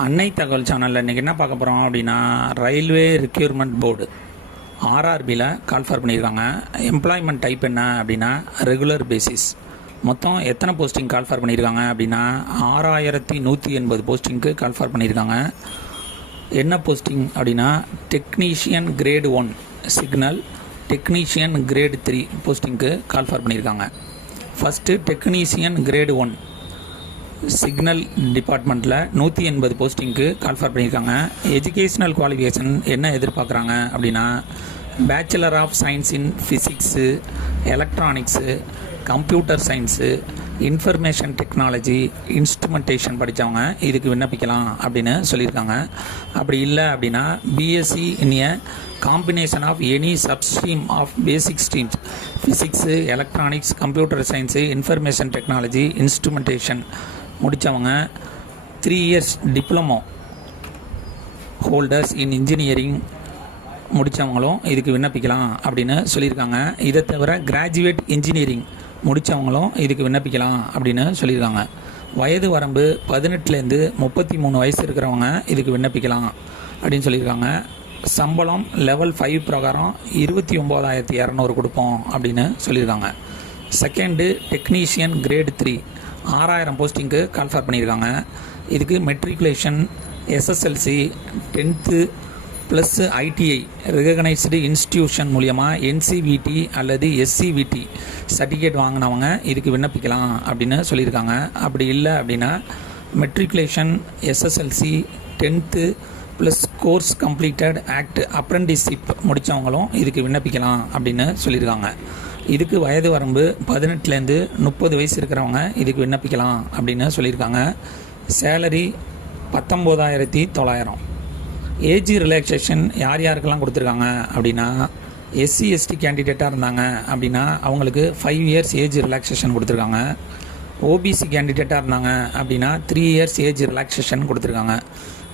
அன்னை தகவல் சேனலில் இன்றைக்கி என்ன பார்க்க போகிறோம் அப்படின்னா ரயில்வே ரெக்யூர்மெண்ட் போர்டு ஆர்ஆர்பியில் கால்ஃபர் பண்ணியிருக்காங்க. எம்ப்ளாய்மெண்ட் டைப் என்ன அப்படின்னா ரெகுலர் பேசிஸ் மொத்தம் எத்தனை போஸ்டிங் கால்ஃபர் பண்ணியிருக்காங்க அப்படின்னா ஆறாயிரத்தி நூற்றி எண்பது போஸ்டிங்க்கு கால்ஃபர் பண்ணியிருக்காங்க. என்ன போஸ்டிங் அப்படின்னா technician grade one signal technician grade three போஸ்டிங்க்கு call for பண்ணியிருக்காங்க. First technician grade one signal டிபார்ட்மெண்ட்டில் நூற்றி எண்பது போஸ்டிங்க்கு கால்ஃபர் பண்ணியிருக்காங்க. எஜுகேஷ்னல் குவாலிஃபிகேஷன் என்ன எதிர்பார்க்குறாங்க அப்படின்னா bachelor of science in physics electronics computer science information technology instrumentation படித்தவங்க இதுக்கு விண்ணப்பிக்கலாம் அப்படின்னு சொல்லியிருக்காங்க. அப்படி இல்லை அப்படின்னா பிஎஸ்சி இனிய combination of any substream of basic streams physics electronics computer science information technology instrumentation முடித்தவங்க three years diploma holders in engineering முடித்தவங்களும் இதுக்கு விண்ணப்பிக்கலாம் அப்படின்னு சொல்லியிருக்காங்க. இதை தவிர கிராஜுவேட் இன்ஜினியரிங் முடித்தவங்களும் இதுக்கு விண்ணப்பிக்கலாம் அப்படின்னு சொல்லியிருக்காங்க. வயது வரம்பு பதினெட்டுலேருந்து முப்பத்தி மூணு வயசு இருக்கிறவங்க இதுக்கு விண்ணப்பிக்கலாம் அப்படின்னு சொல்லியிருக்காங்க. சம்பளம் லெவல் ஃபைவ் பிரகாரம் இருபத்தி ஒம்போதாயிரத்தி இரநூறு கொடுப்போம் அப்படின்னு சொல்லியிருக்காங்க. செகண்டு டெக்னீஷியன் கிரேடு த்ரீ ஆறாயிரம் போஸ்டிங்க்கு கால்ஃபர் பண்ணியிருக்காங்க. இதுக்கு matriculation SSLC tenth plus ITI recognised institution மூலியமாக என்சிவிடி அல்லது எஸ்சிவிடி சர்டிஃபிகேட் வாங்கினவங்க இதுக்கு விண்ணப்பிக்கலாம் அப்படின்னு சொல்லியிருக்காங்க. அப்படி இல்லை அப்படின்னா matriculation SSLC tenth plus course completed act apprenticeship முடித்தவங்களும் இதுக்கு விண்ணப்பிக்கலாம் அப்படின்னு சொல்லியிருக்காங்க. இதுக்கு வயது வரம்பு பதினெட்டுலேருந்து முப்பது வயசு இருக்கிறவங்க இதுக்கு விண்ணப்பிக்கலாம் அப்படின்னு சொல்லியிருக்காங்க. சேலரி பத்தொம்போதாயிரத்தி தொள்ளாயிரம். ஏஜ் ரிலாக்ஸேஷன் யார் யாருக்கெல்லாம் கொடுத்துருக்காங்க அப்படின்னா எஸ்சி எஸ்டி கேண்டிடேட்டாக இருந்தாங்க அப்படின்னா அவங்களுக்கு ஃபைவ் இயர்ஸ் ஏஜ் ரிலாக்ஸேஷன் கொடுத்துருக்காங்க. ஓபிசி கேண்டிடேட்டாக இருந்தாங்க அப்படின்னா த்ரீ இயர்ஸ் ஏஜ் ரிலாக்ஸேஷன் கொடுத்துருக்காங்க.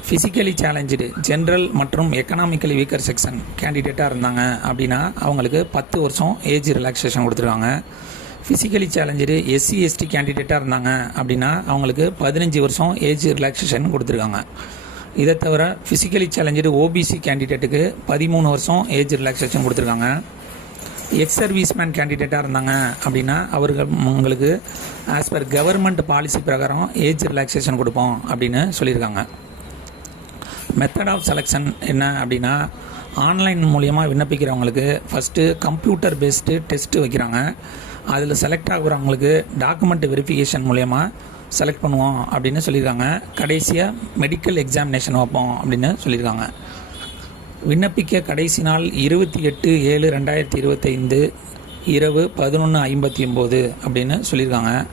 ஃபிசிக்கலி சேலஞ்சு ஜென்ரல் மற்றும் எக்கனாமிக்கலி வீக்கர் செக்ஷன் கேண்டிடேட்டாக இருந்தாங்க அப்படின்னா அவங்களுக்கு பத்து வருஷம் ஏஜ் ரிலாக்ஸேஷன் கொடுத்துருவாங்க ஃபிசிக்கலி சேலஞ்சு எஸ்சி எஸ்டி கேண்டிடேட்டாக இருந்தாங்க அப்படின்னா அவங்களுக்கு பதினஞ்சு வருஷம் ஏஜ் ரிலாக்ஸேஷன் கொடுத்துருக்காங்க. இதை தவிர ஃபிசிக்கலி சேலஞ்சு ஓபிசி கேண்டிடேட்டுக்கு பதிமூணு வருஷம் ஏஜ் ரிலாக்ஸேஷன் கொடுத்துருக்காங்க. எக்ஸ் சர்வீஸ்மேன் கேண்டிடேட்டாக இருந்தாங்க அப்படின்னா அவர்கள் உங்களுக்கு ஆஸ் பர் கவர்மெண்ட் பாலிசி பிரகாரம் ஏஜ் ரிலாக்ஸேஷன் கொடுப்போம் அப்படின்னு சொல்லியிருக்காங்க. மெத்தட் ஆஃப் செலெக்ஷன் என்ன அப்படின்னா ஆன்லைன் மூலியமாக விண்ணப்பிக்கிறவங்களுக்கு ஃபஸ்ட்டு கம்ப்யூட்டர் பேஸ்டு டெஸ்ட்டு வைக்கிறாங்க. அதில் செலக்ட் ஆகுறவங்களுக்கு டாக்குமெண்ட் வெரிஃபிகேஷன் மூலயமா செலக்ட் பண்ணுவோம் அப்படின்னு சொல்லியிருக்காங்க. கடைசியாக மெடிக்கல் எக்ஸாமினேஷன் வைப்போம் அப்படின்னு சொல்லியிருக்காங்க. விண்ணப்பிக்க கடைசி நாள் இருபத்தி எட்டு ஏழு ரெண்டாயிரத்தி இருபத்தைந்து இரவு பதினொன்று ஐம்பத்தி ஒம்பது அப்படின்னு சொல்லியிருக்காங்க.